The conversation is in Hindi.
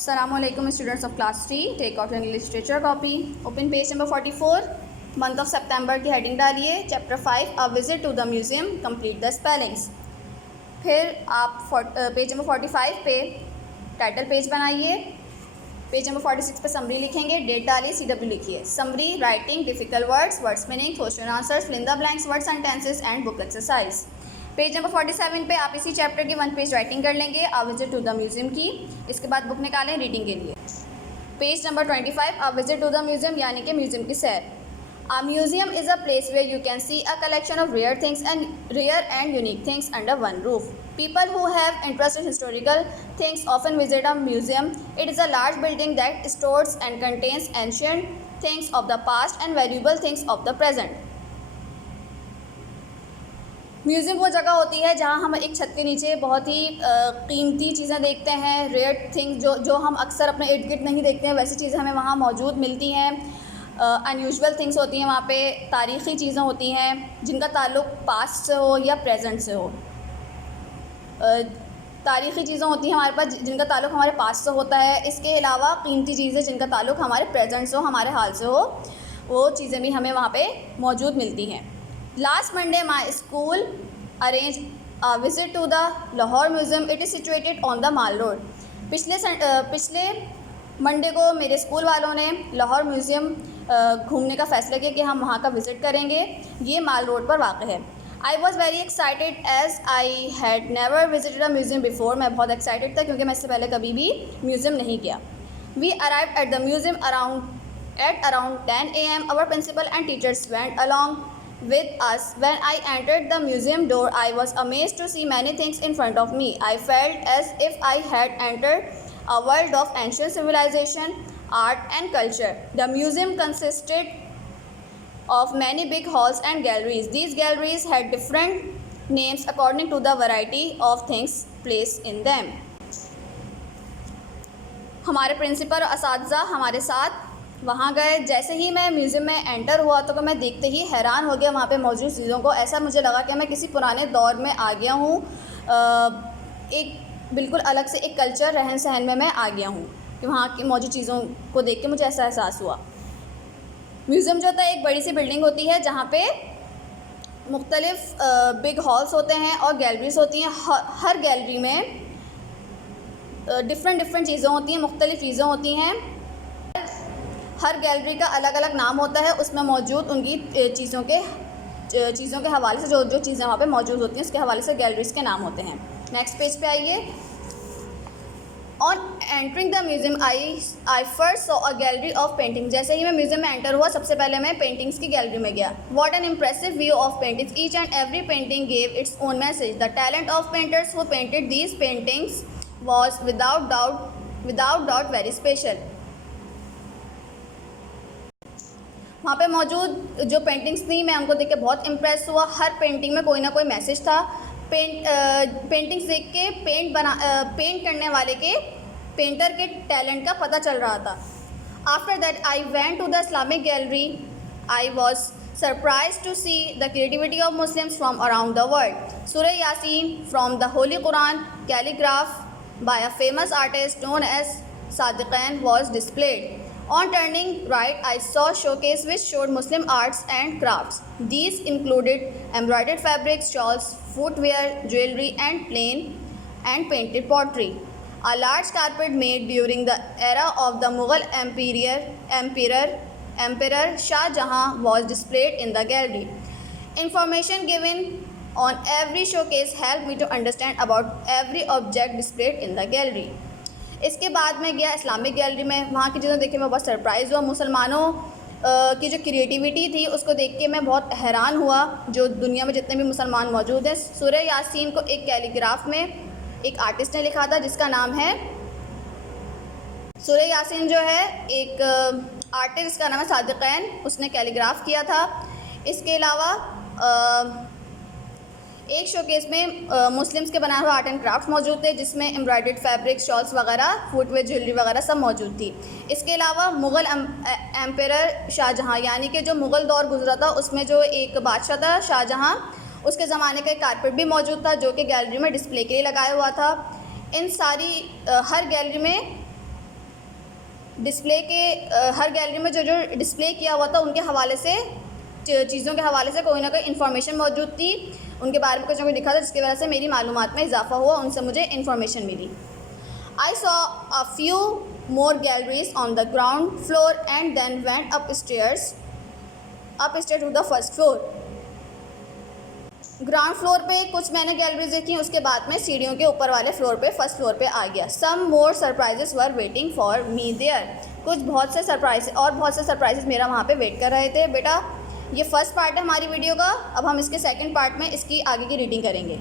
Assalamualaikum students of class 3, take out your English literature copy, open page number 44, month of September की heading डालिए, chapter 5 a visit to the museum, complete the spellings। फिर आप पेज नंबर 45 पे टाइटल पेज बनाइए, पेज नंबर 46 पे समरी लिखेंगे, डेट डालिए, CW लिखिए। Summary writing difficult words, words meaning, question answers, fill in the blanks, word sentences and book exercise. Page number 47 पे आप इसी चैप्टर की 1 पेज राइटिंग कर लेंगे, a visit to the museum की। इसके बाद बुक निकालें रीडिंग के लिए। Page number 25 a visit to the museum यानी कि म्यूजियम की सैर। A museum is a place where you can see a collection of rare and unique things under one roof. People who have interest in historical things often visit a museum. It is a large building that stores and contains ancient things of the past and valuable things of the present. Museum वो जगह होती है जहाँ हम एक छत के नीचे बहुत ही कीमती चीज़ें देखते हैं, रेयर थिंग्स जो हम अक्सर अपने इर्द गिर्द नहीं देखते हैं, वैसी चीज़ें हमें वहाँ मौजूद मिलती हैं। अनयूजुअल थिंग्स होती हैं वहाँ पे, तारीख़ी चीज़ें होती हैं जिनका ताल्लुक़ पास्ट से हो या प्रेजेंट से हो। तारीख़ी चीज़ें होती हैं हमारे पास जिनका ताल्लुक़ हमारे पास्ट से होता है। इसके अलावा कीमती चीज़ें जिनका ताल्लुक़ हमारे प्रेजेंट से हो, हमारे हाल से हो, वो चीज़ें भी हमें वहाँ पे मौजूद मिलती हैं। Last Monday, my school arranged a visit to the Lahore Museum. It is situated on the Mall Road. पिछले मंडे को मेरे स्कूल वालों ने लाहौर म्यूज़ियम घूमने का फ़ैसला किया कि हम वहाँ का विज़िट करेंगे। ये माल रोड पर वाक़ है। I was very excited as I had never visited a museum before. मैं बहुत एक्साइटेड था क्योंकि मैं इससे पहले कभी भी म्यूज़ियम नहीं गया। We arrived at the museum around 10 a.m. Our principal and teachers went along with us. When I entered the museum door, I was amazed to see many things in front of me. I felt as if I had entered a world of ancient civilization, art and culture. The museum consisted of many big halls and galleries. These galleries had different names according to the variety of things placed in them. हमारे प्रिंसिपल और असातिज़ा हमारे साथ वहाँ गए। जैसे ही मैं म्यूज़ियम में एंटर हुआ तो मैं देखते ही हैरान हो गया वहाँ पे मौजूद चीज़ों को। ऐसा मुझे लगा कि मैं किसी पुराने दौर में आ गया हूँ, एक बिल्कुल अलग से एक कल्चर रहन सहन में मैं आ गया हूँ कि वहाँ की मौजूद चीज़ों को देख के मुझे ऐसा एहसास हुआ। म्यूज़ियम जो होता है एक बड़ी सी बिल्डिंग होती है जहाँ पे मुख्तलिफ बिग हॉल्स होते हैं और गैलरीज होती हैं। हर गैलरी में डिफरेंट चीज़ें होती हैं, मुख्तलिफ चीज़ें होती हैं। हर गैलरी का अलग अलग नाम होता है, उसमें मौजूद उनकी चीज़ों के हवाले से जो चीज़ें वहाँ पे मौजूद होती हैं उसके हवाले से गैलरीज के नाम होते हैं। नेक्स्ट पेज पे आइए। On entering the museum I first saw a gallery of painting. जैसे ही मैं म्यूज़ियम में एंटर हुआ सबसे पहले मैं पेंटिंग्स की गैलरी में गया। What an impressive view of paintings, each and every painting gave its own message. The talent of painters who painted these paintings was without doubt very special. वहाँ पे मौजूद जो पेंटिंग्स थी मैं उनको देख के बहुत इम्प्रेस हुआ। हर पेंटिंग में कोई ना कोई मैसेज था। पेंटिंग्स देख के पेंट करने वाले के पेंटर के टैलेंट का पता चल रहा था। After that I went to the Islamic gallery. I was surprise to see the creativity of Muslims from around the world. Surah Yaseen from the holy Quran calligraph by a famous artist known as Sadequain was displayed. On turning right, I saw a showcase which showed Muslim arts and crafts. These included embroidered fabrics, shawls, footwear, jewelry, and plain and painted pottery. A large carpet made during the era of the Mughal Emperor Shah Jahan was displayed in the gallery. Information given on every showcase helped me to understand about every object displayed in the gallery. इसके बाद मैं गया इस्लामिक गैलरी में। वहाँ की चीज़ें देख के मैं बहुत सरप्राइज़ हुआ। मुसलमानों की जो क्रिएटिविटी थी उसको देख के मैं बहुत हैरान हुआ। जो दुनिया में जितने भी मुसलमान मौजूद हैं, सूरह यासीन को एक कैलीग्राफ में एक आर्टिस्ट ने लिखा था जिसका नाम है सूरह यासीन जो है एक आर्टिस्ट का नाम है सादिक़ैन, उसने कैलीग्राफ किया था। इसके अलावा एक शोकेस में मुस्लिम्स के बनाए हुए आर्ट एंड क्राफ्ट्स मौजूद थे जिसमें एम्ब्रॉयडर्ड फैब्रिक, शॉल्स वगैरह, फुटवेयर, ज्वेलरी वगैरह सब मौजूद थी। इसके अलावा मुग़ल एम्परर शाहजहाँ यानी कि जो मुग़ल दौर गुजरा था उसमें जो एक बादशाह था शाहजहाँ, उसके ज़माने का एक कारपेट भी मौजूद था जो कि गैलरी में डिस्प्ले के लिए लगाया हुआ था। इन सारी हर गैलरी में डिस्प्ले के हर गैलरी में जो जो डिस्प्ले किया हुआ था उनके हवाले से, चीज़ों के हवाले से कोई ना कोई इन्फॉर्मेशन मौजूद थी, उनके बारे में कुछ ना कुछ लिखा था, जिसकी वजह से मेरी मालूमात में इजाफा हुआ, उनसे मुझे इन्फॉर्मेशन मिली। I saw a few more galleries on the ground floor and then went upstairs to the first floor. Ground floor पे कुछ मैंने गैलरीज देखी, उसके बाद में सीढ़ियों के ऊपर वाले फ्लोर पे, फर्स्ट फ्लोर पे आ गया। Some more surprises were waiting for me there. बहुत से सरप्राइजेस मेरा वहाँ पे वेट कर रहे थे। बेटा ये फर्स्ट पार्ट है हमारी वीडियो का, अब हम इसके सेकंड पार्ट में इसकी आगे की रीडिंग करेंगे।